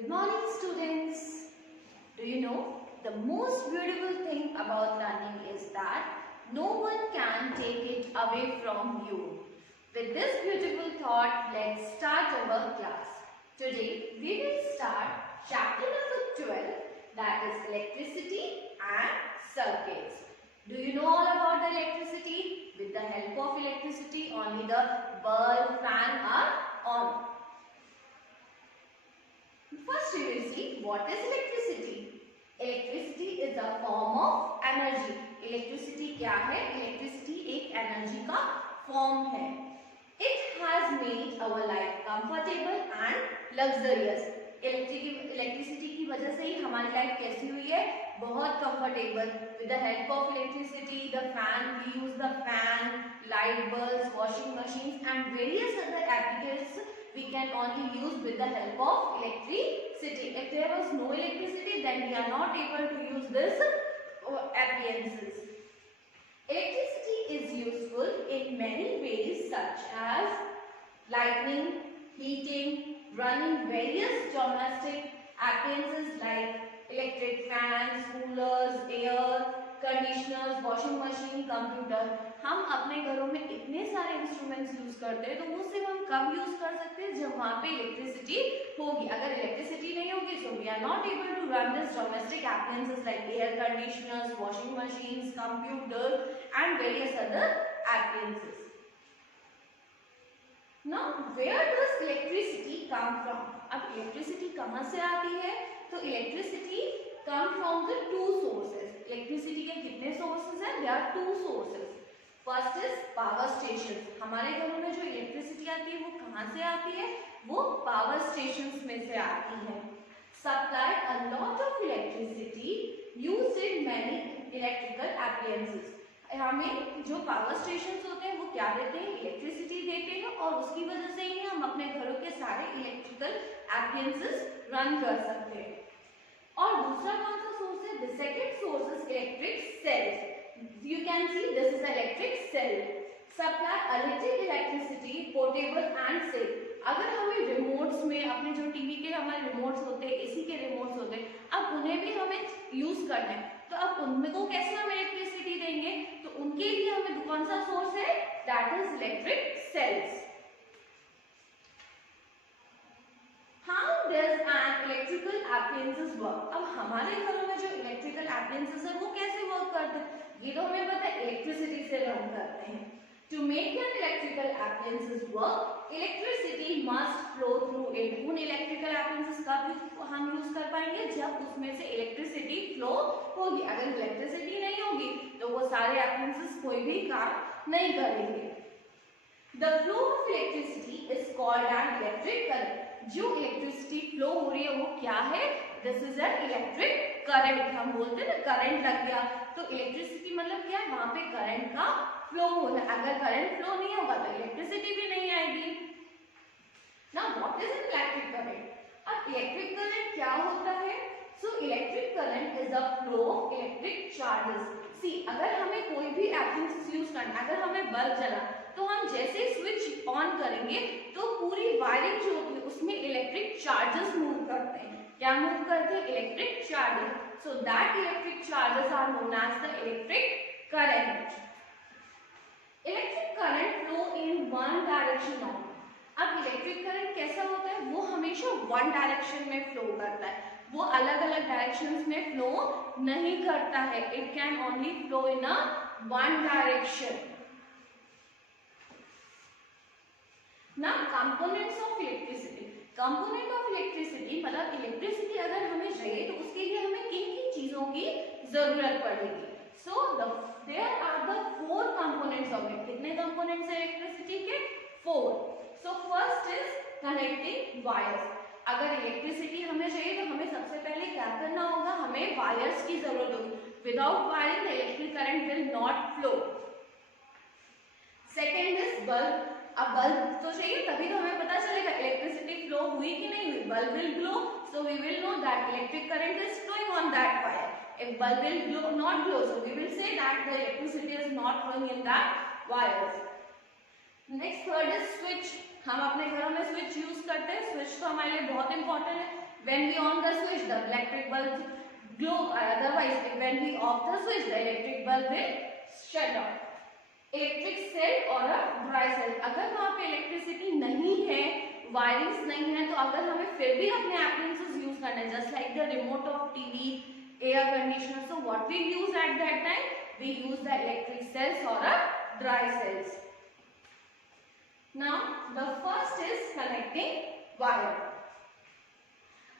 Good morning, students. Do you know the most beautiful thing about learning is that no one can take it away from you. With this beautiful thought, let's start our class. Today we will start chapter number 12, that is electricity and circuits. Do you know all about the electricity? With the help of electricity, only the bulb, fan are on. First we will see what is electricity. Electricity is a form of energy. Electricity क्या है? Electricity एक energy का form है. It has made our life comfortable and luxurious. Electricity की वजह से ही हमारी लाइफ कैसी हुई है? बहुत comfortable. With the help of electricity, the fan, we use the fan, light bulbs, washing machines and various other applications we can only use with the help of electricity. If there was no electricity, then we are not able to use this appliances. Electricity is useful in many ways such as lighting, heating, running various domestic appliances like electric fans, coolers, air conditioners, washing machine, computer. हम अपने घरों में इतने सारे instruments use करते हैं, तो वो सिर्फ हम कब यूज कर सकते हैं? जब वहाँ पे इलेक्ट्रिसिटी होगी. अगर इलेक्ट्रिसिटी नहीं होगी, so we are not able to run this domestic appliances like air conditioners, washing machines, computer and various other appliances. Now where does electricity come from? अब इलेक्ट्रिसिटी कहाँ से आती है? तो electricity come from the two sources. Electricity के कितने sources हैं? There are two sources. First is power station. हमारे घरों में जो इलेक्ट्रिसिटी आती है वो कहाँ से आती है? वो पावर स्टेशंस में से आती है. Supply a lot of electricity used in many electrical appliances. हमें जो पावर स्टेशंस होते हैं वो क्या देते हैं? इलेक्ट्रिसिटी देते हैं, और उसकी वजह से ही हम अपने घरों के सारे इलेक्ट्रिकल एप्लायंसेस रन कर सकते हैं. और दूसरा कौन सा सोर्स है? The second source is electric sales. You can see this is electric cell. Supply a little electricity, portable and safe. अगर हमें रिमोट्स में, अपने जो टीवी के हमारे रिमोट्स होते हैं, एसी के रिमोट्स होते हैं, अब उन्हें भी हमें यूज करना है, तो अब उनमें को कैसे हम इलेक्ट्रिसिटी देंगे? तो उनके लिए हमें कौन सा सोर्स है? That is electric sales. How does an electrical appliances work? अब हमारे घरों में जो इलेक्ट्रिकल एप्लायंसेस है वो कैसे वर्क करते हैं? ये तो हमें पता है, इलेक्ट्रिसिटी से रन करते हैं. To make an electrical appliances work, electricity must flow through it. उन इलेक्ट्रिकल एप्लायंसेस का भी हम यूज कर पाएंगे जब उसमें से इलेक्ट्रिसिटी फ्लो होगी. अगर इलेक्ट्रिसिटी नहीं होगी तो वो सारे एप्लायंसेस कोई भी काम नहीं करेंगे. The flow of electricity is called an electric current. जो इलेक्ट्रिसिटी फ्लो हो रही है वो क्या है? This is an electric current. हम बोलते हैं ना करंट लग गया, तो इलेक्ट्रिसिटी मतलब क्या है? वहां पे करंट का फ्लो होना. अगर करंट फ्लो नहीं होगा तो इलेक्ट्रिसिटी भी नहीं आएगी. Now what is an electric current? अब इलेक्ट्रिक करंट क्या होता है? So electric current is the flow of electric charges. See, अगर हमें कोई भी एप्लायंस यूज करना, अगर हमें बल्ब जला, तो हम जैसे स्विच ऑन करेंगे तो पूरी वायरिंग जो होती है उसमें इलेक्ट्रिक चार्जेस मूव करते हैं. क्या मूव करते हैं? Electric charges. So that electric charges are known as the electric current. Electric current flow in one direction on. अब इलेक्ट्रिक करंट कैसा होता है? वो हमेशा वन डायरेक्शन में फ्लो करता है. वो अलग अलग डायरेक्शंस में फ्लो नहीं करता है. It can only flow in a one direction. ना components of electricity. Component of electricity मतलब इलेक्ट्रिसिटी अगर हमें चाहिए तो उसके लिए हमें किन किन चीजों की जरूरत पड़ेगी? So there are the four components of it. कितने कंपोनेंट्स है इलेक्ट्रिसिटी के? Four. So first is connecting wires. अगर इलेक्ट्रिसिटी हमें चाहिए तो हमें सबसे पहले क्या करना होगा? हमें वायर्स की जरूरत होगी. Without wiring the electric current will not flow. Second is bulb. अब बल्ब तो चाहिए, तभी तो हमें पता चलेगा इलेक्ट्रिसिटी फ्लो हुई कि नहीं हुई. Bulb will glow, so we will know that electric current is flowing on that wire. If bulb will glow, not glow, so we will say that the electricity is not flowing in that wires. Next third is switch. हम अपने घरों में switch use करते हैं. स्विच तो हमारे लिए बहुत इंपॉर्टेंट है. When we on the switch, the electric bulb glow. Otherwise, when we off the switch, the electric bulb will shut down. Electric cell और ड्राई सेल, अगर वहाँ पे इलेक्ट्रिसिटी नहीं है, वायरिंग्स नहीं है, तो अगर हमें फिर भी अपने एप्लायंसेस यूज करने, just like the remote of TV, air conditioner, so what we use at that time, we use the electric cells और dry cells. Now the first is connecting wire.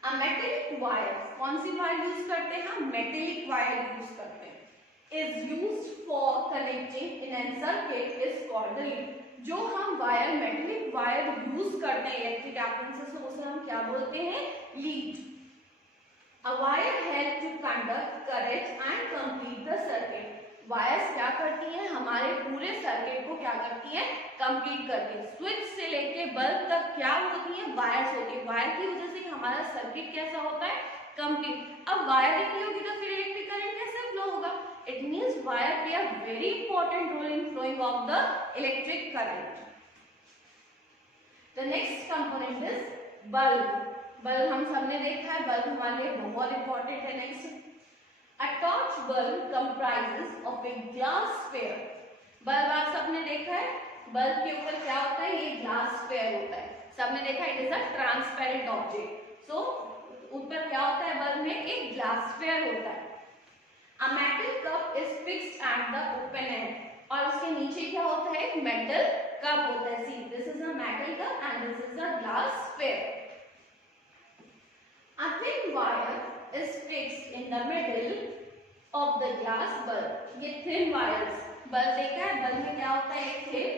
A metallic wire, कौन सी wire use करते हैं हम? Metallic wire use करते हैं. is used for connecting in a circuit is called the lead. जो हम वायर, मेटेलिक वायर यूज करते हैं इलेक्ट्रिक एप्लायंसेस में, उसे हम क्या बोलते हैं? Lead. A wire help to conduct current and complete the circuit. Wires क्या करती हैं? हमारे पूरे सर्किट को क्या करती है? कंप्लीट करती है. स्विच से लेके बल्ब तक क्या होती है? वायर्स होती है. वायर की वजह से हमारा सर्किट कैसा होता है? कंप्लीट. अब वायर ही नहीं होगी तो फिर इलेक्ट्रिक करंट कैसे फ्लो होगा? It means wire play a very important role in flowing of the electric current. The next component is bulb. Bulb हम सबने देखा है, bulb हमारे लिए बहुत important है. Next, a torch bulb comprises of a glass sphere. Bulb आप सबने देखा है, bulb के ऊपर क्या होता है? ये glass sphere होता है. सबने देखा, it is a transparent object. So ऊपर क्या होता है? bulb में एक glass sphere होता है. A metal cup is fixed at the open end. और उसके नीचे क्या होता है? एक metal cup होता है. See, this is a metal cup and this is a glass sphere. A thin wire is fixed in the middle of the glass bulb. ये thin wires, bulb देखा है, bulb में क्या होता है? एक thin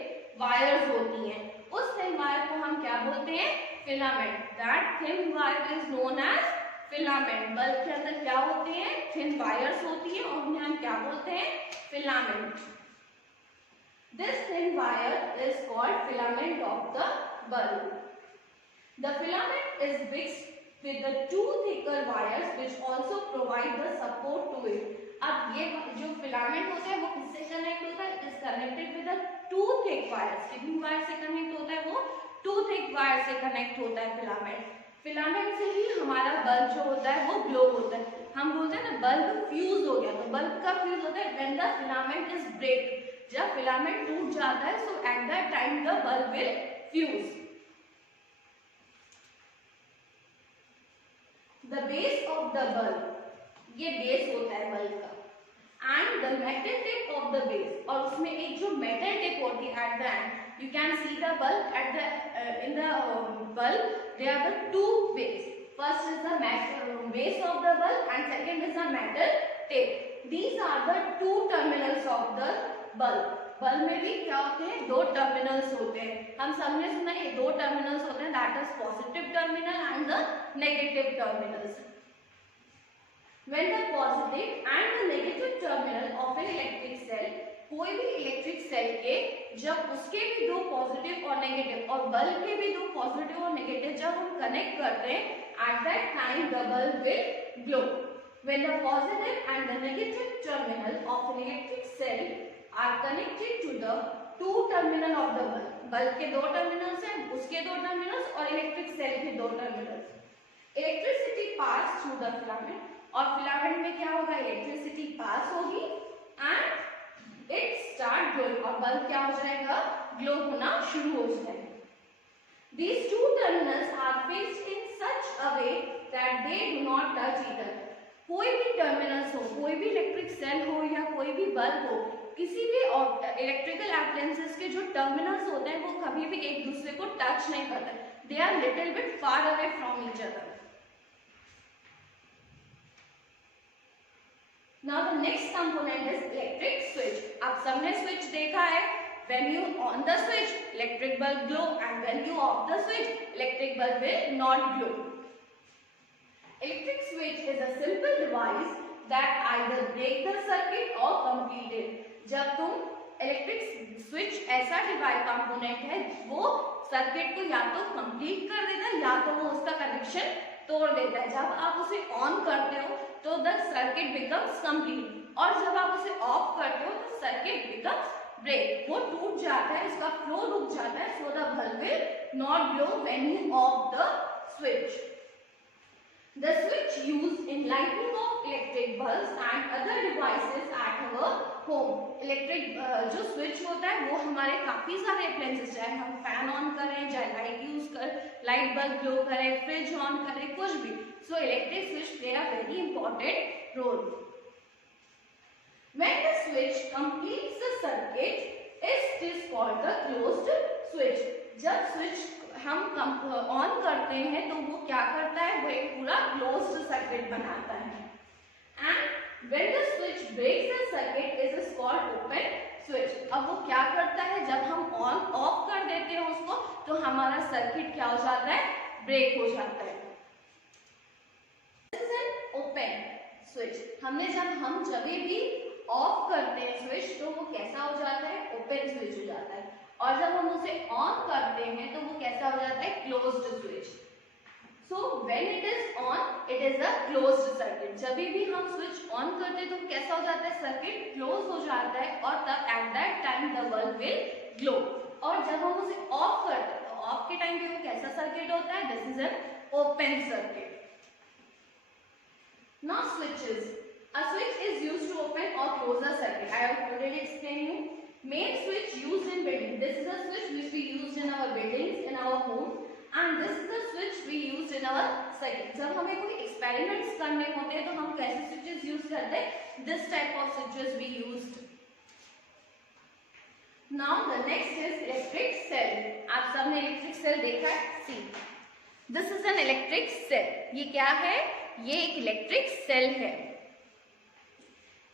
wires होती हैं. उस thin wire को हम क्या बोलते हैं? Filament. That thin wire is known as filament. Bulb के अंदर क्या होते हैं? थिन वायर्स होती है और उन्हें हम क्या बोलते हैं? Filament. This thin wire is called filament of the bulb. The filament is fixed with the two thicker wires which also provide the support to it. अब ये जो फिलामेंट होता है वो किससे कनेक्ट होता है? It is connected with the to thick wires. कितनी वायर से कनेक्ट होता है? वो टू थिक वायर से कनेक्ट होता है फिलामेंट. फिलामेंट से ही हमारा बल्ब जो होता है वो ग्लो होता है. हम बोलते हैं ना बल्ब फ्यूज हो गया, तो बल्ब कब फ्यूज होता है? When the filament is break. जब फिलामेंट टूट जाता है, so at that time the bulb will fuse. The base of the bulb, ये बेस होता है बल्ब का. And the metal tip of the base, और उसमें एक जो मेटल टिप होती है at the end. You can see the bulb at the in the bulb there are the two base. First is the base of the bulb and second is the metal tip. These are the two terminals of the bulb. bulb में भी क्या होते हैं? दो terminals होते हैं. हम सबने सुना है दो terminals होते हैं, that is positive terminal and the negative terminals. When the positive and the negative terminal of an electric cell, कोई भी इलेक्ट्रिक सेल के जब उसके भी दो पॉजिटिव और नेगेटिव और बल्ब के भी दो पॉजिटिव और नेगेटिव जब हम कनेक्ट करते हैं, at that time the bulb will glow. When the positive and the negative terminal of an electric cell are connected to the two terminal of the bulb. Bulb के दो टर्मिनल्स हैं, उसके दो टर्मिनल्स और इलेक्ट्रिक सेल के दो terminals. Electricity pass through the filament, और फिलामेंट में क्या होगा? इलेक्ट्रिसिटी पास होगी एंड इट स्टार्ट ग्लोइंग, और बल्ब क्या हो जाएगा? ग्लो होना शुरू हो जाएगा. These two terminals are fixed in such a way that they do not touch each other. कोई भी टर्मिनल्स हो, कोई भी इलेक्ट्रिक सेल हो या कोई भी बल्ब हो, किसी भी इलेक्ट्रिकल एप्लायंसेस के जो टर्मिनल्स होते हैं वो कभी भी एक दूसरे को टच नहीं करते. They are little bit far away from each other. Now the next component is electric switch. आप सबने switch देखा है. When you on the switch, electric bulb glow, and when you off the switch, electric bulb will not glow. Electric switch is a simple device that either break the circuit or complete it. जब तुम electric switch ऐसा device component है वो सर्किट को या तो कंप्लीट कर देता है या तो वो उसका कनेक्शन तोड़ देता है. जब आप उसे ऑन करते हो तो द सर्किट बिकम्स कंप्लीट, और जब आप उसे ऑफ करते हो तो सर्किट बिकम्स ब्रेक. वो टूट जाता है, उसका फ्लो रुक जाता है. So the bulb will not glow when you of the switch. The switch used in lighting of electric bulbs and other devices at our home. Electric जो स्विच होता है वो हमारे काफी सारे अप्लायंसेस, चाहे हम फैन ऑन करें, चाहे लाइट यूज कर, लाइट बल्ब ग्लो करें, फ्रिज ऑन करें, कुछ भी, so electric switch play a very important role. When the switch completes the circuit, it is called the closed switch. जब स्विच हम ऑन करते हैं तो वो क्या करता है, वो एक पूरा क्लोज्ड सर्किट बनाता है. And when the switch breaks the circuit it is called open switch. अब वो क्या करता है, जब हम ऑन ऑफ कर देते हैं उसको तो हमारा सर्किट क्या हो जाता है, ब्रेक हो जाता है. This is an open switch. हम जब भी ऑफ करते हैं स्विच तो वो कैसा हो जाता है, ओपन स्विच हो जाता है. और जब हम उसे ऑन करते हैं तो वो कैसा हो जाता है, closed switch. So when it is on it is a closed circuit. जब भी हम स्विच ऑन करते हैं तो कैसा हो जाता है, सर्किट क्लोज हो जाता है और तब eight that time the bulb will glow. और जब हम उसे ऑफ करते हैं तो ऑफ के टाइम पे वो कैसा सर्किट होता है, this is an open circuit. Now switches. A switch is used to open or close a circuit. I have already explained you. Main switch used in building. This is a switch which we used in our buildings, in our home, and this is the switch we used in our circuit. जब हमें कोई experiments करने होते हैं तो हम कैसे switches use करते हैं? This type of switches we used. Now the next is electric cell. आप सबने electric cell देखा है? See, this is an electric cell. ये क्या है? ये एक electric cell है.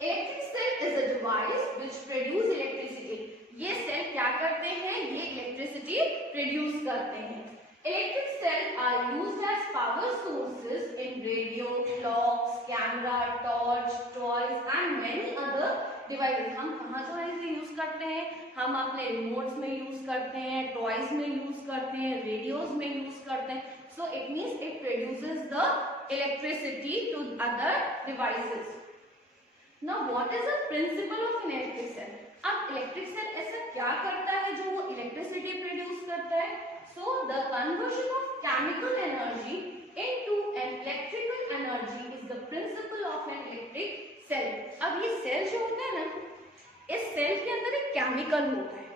Electric cell is a device which produce electricity. ये सेल क्या करते हैं, ये इलेक्ट्रिसिटी प्रोड्यूस करते हैं. Electric cell are used as power sources in radio, clocks, camera, torch, toys and many other devices. हम कहाँ इसे यूज करते हैं, हम अपने रिमोट्स में यूज करते हैं, टॉयज में यूज करते हैं, रेडियोज में यूज करते हैं. So it means it produces the electricity to other devices. Now what is the principle of an electric cell? अब इलेक्ट्रिक सेल ऐसा क्या करता है जो वो इलेक्ट्रिसिटी प्रोड्यूस करता है? So the conversion of chemical energy into an electrical energy is the principle of an electric cell. अब ये सेल जो होता है ना, इस सेल के अंदर एक केमिकल होता है.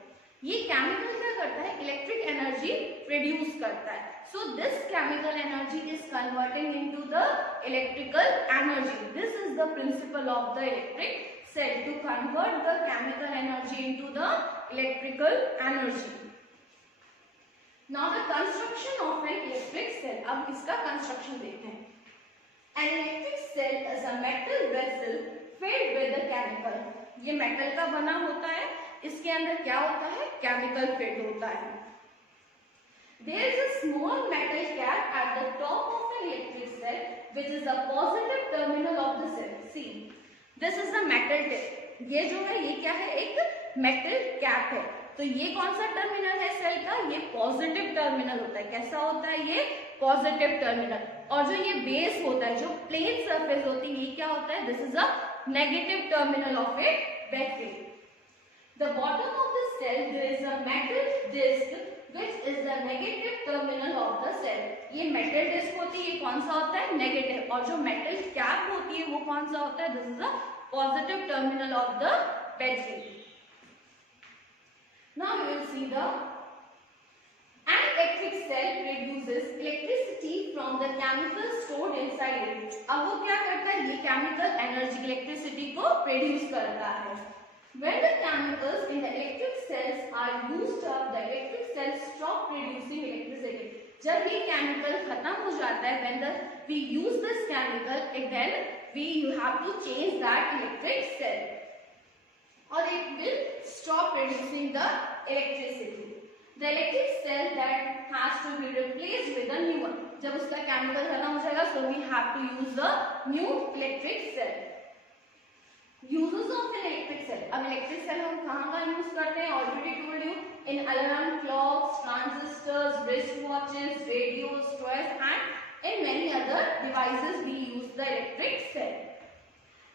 ये केमिकल क्या करता है, इलेक्ट्रिक एनर्जी प्रोड्यूस करता है. So this chemical energy is converting into the electrical energy. This is the principle of the electric cell, to convert the chemical energy into the electrical energy. Now the construction of an electric cell. अब इसका construction देखते हैं. An electric cell is a metal vessel filled with a chemical. ये metal का बना होता है. इसके अंदर क्या होता है, chemical filled होता है. There is a small metal cap at the top of an electric cell, which is the positive terminal of the cell. See, this is the metal tip. ये जो है ये क्या है, एक metal cap है. तो ये कौन सा टर्मिनल है सेल का, ये पॉजिटिव टर्मिनल होता है. कैसा होता है ये, पॉजिटिव टर्मिनल. और जो ये बेस होता है, जो प्लेन सरफेस होती है, ये क्या होता है, this is a negative terminal of A battery. The bottom of the cell there is a metal disc which is the negative terminal of the cell. ये metal disc होती है, ये कौन सा होता है, नेगेटिव. और जो metal cap होती है वो कौन सा होता है, this is the positive terminal of the battery. Now we will see the an electric cell produces electricity from the chemicals stored inside it. अब वो क्या करता है, ये chemical energy electricity को produce करता है. When the chemicals in the electric cells are used up, the electric cells stop producing electricity. जब ये chemical खत्म हो जाता है, when we use this chemical, then we have to change that electric cell, or it will stop producing the electricity. The electric cell that has to be replaced with a new one. जब उसका chemical खत्म हो जाएगा, so we have to use the new electric cell. Uses of an electric cell. अब electric cell हम कहाँ यूज करते हैं, already told you, in alarm clocks, transistors, wristwatches, radios, toys, and in many other devices we use the electric cell.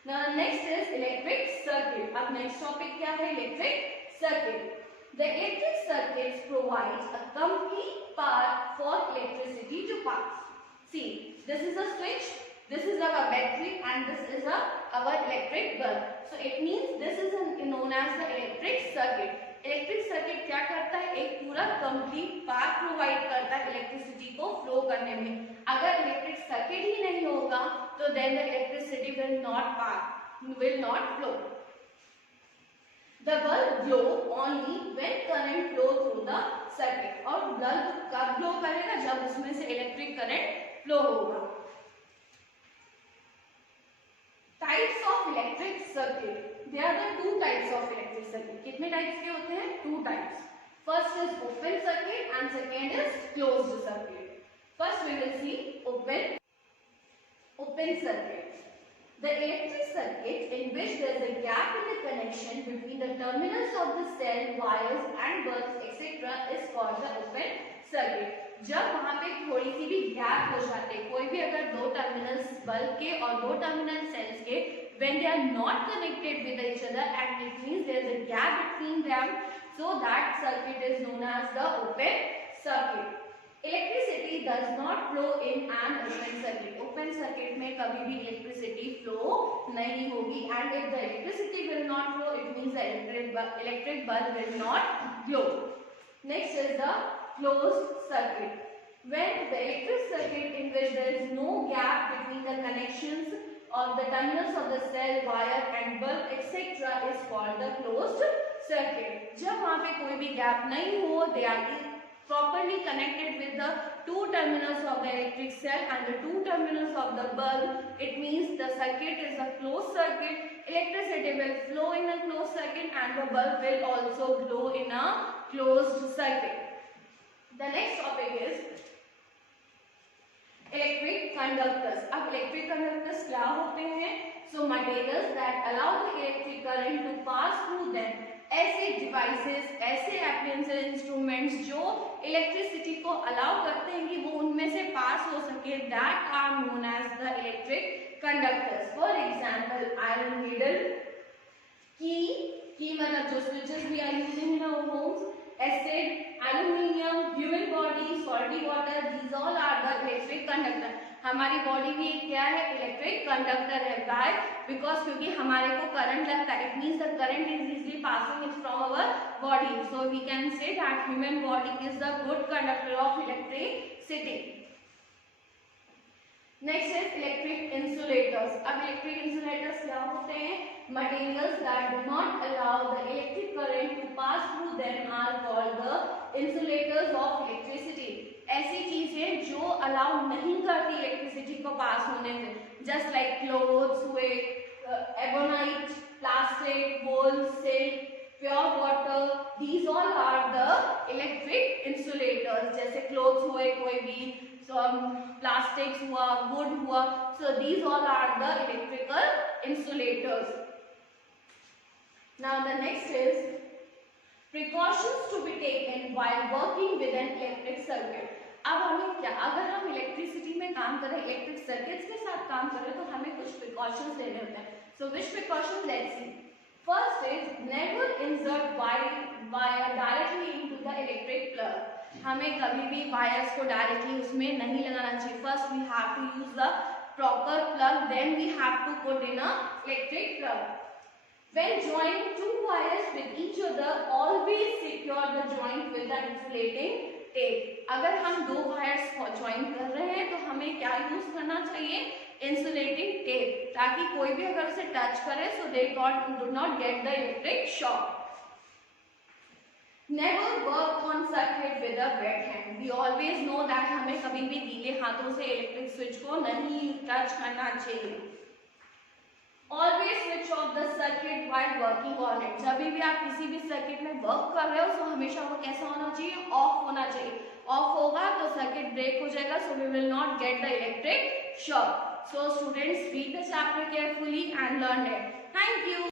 Now next is electric circuit. अब next topic क्या है, electric circuit. The electric circuits provides a complete path for electricity to pass. See, this is a switch, this is our battery, and this is our electric bulb. So it means this is known as the electric circuit. Electric circuit क्या करता है, एक पूरा complete path provide करता है इलेक्ट्रिसिटी को फ्लो करने में. अगर इलेक्ट्रिक सर्किट ही नहीं होगा तो then the electricity will not flow. The bulb glow only when current flow through the circuit. और बल्ब कब ग्लो करेगा, जब उसमें से इलेक्ट्रिक करंट फ्लो होगा. Types of electric circuit. There are the two types of electric circuit. कितने टाइप्स के होते हैं? Two types. First is open circuit and second is closed circuit. First we will see open circuit. The electric circuit in which there is a gap in the connection between the terminals of the cell, wires and bulbs etc. is called the open circuit. जब वहाँ पे थोड़ी सी भी गैप हो जाते, कोई भी अगर दो टर्मिनल्स बल्ब के और दो टर्मिनल सेल्स के, when they are not connected with each other and it means there is a gap between them, so that circuit is known as the open circuit. Electricity does not flow in an open circuit. Open circuit में कभी भी electricity flow नहीं होगी, and if the electricity will not flow, it means the electric bulb will not glow. Next is the closed circuit. When the electric circuit in which there is no gap between the connections of the terminals of the cell, wire and bulb etc. is called the closed circuit. जब वहाँ पे कोई भी gap नहीं हो, they are properly connected with the two terminals of the electric cell and the two terminals of the bulb, it means the circuit is a closed circuit. Electricity will flow in a closed circuit and the bulb will also glow in a closed circuit. The next topic is electric conductors. अब electric conductors क्या होते हैं? So materials that allow the electric current to pass through them. ऐसे devices, ऐसे appliances, instruments जो electricity को allow करते हैं कि वो उनमें से pass हो सके, that are known as the electric conductors. For example, iron needle, key मतलब जो switches we are using in our homes, acid, aluminium, human body, salty water, these all are the electric conductor. हमारी बॉडी भी एक क्या है, electric conductor है. Why? Because क्योंकि हमारे को करंट लगता है. It means the current is easily passing from our body. So we can say that human body is the good conductor of electricity. Next is electric insulators. अब electric insulators क्या होते हैं? Materials that do not allow the electric current to pass through them are called the insulators of electricity. ऐसी चीजें जो अलाउ नहीं करती इलेक्ट्रिसिटी को पास होने से, जस्ट लाइक क्लोथ्स हुए, ebonite, plastic, wool, silk, pure water, these all are the electric insulators. जैसे क्लोथ्स हुए, कोई भी प्लास्टिक्स हुआ, वुड हुआ, so these all are the electrical insulators. Now the next is precautions to be taken while working with an electric circuit. अब हमें क्या, अगर हम इलेक्ट्रिसिटी में काम करें, इलेक्ट्रिक सर्किट्स के साथ काम करें, तो हमें कुछ प्रिकॉशंस लेने होते हैं. So which precautions? Let's see. First is never insert wire directly into the electric plug. हमें कभी भी वायर्स को डायरेक्टली उसमें नहीं लगाना चाहिए. First we have to use the proper plug, then we have to put in a electric plug. When joining two wires with each other, always secure the joint with the insulating tape. अगर हम दो वायर्स को ज्वाइन कर रहे हैं तो हमें क्या यूज करना चाहिए? इंसुलेटिंग टेप, ताकि कोई भी अगर उसे टच करे so they do not get the electric shock. Never work on circuit with a wet hand. We always know that हमें कभी भी गीले हाथों से इलेक्ट्रिक स्विच को नहीं टच करना चाहिए. Always switch off the circuit while working on it. जब भी आप किसी भी सर्किट में वर्क कर रहे हो तो हमेशा वो कैसा होना चाहिए? ऑफ होना चाहिए. ऑफ होगा तो सर्किट ब्रेक हो जाएगा, so we will not get the electric shock. So students, read the chapter carefully and learn it. Thank you.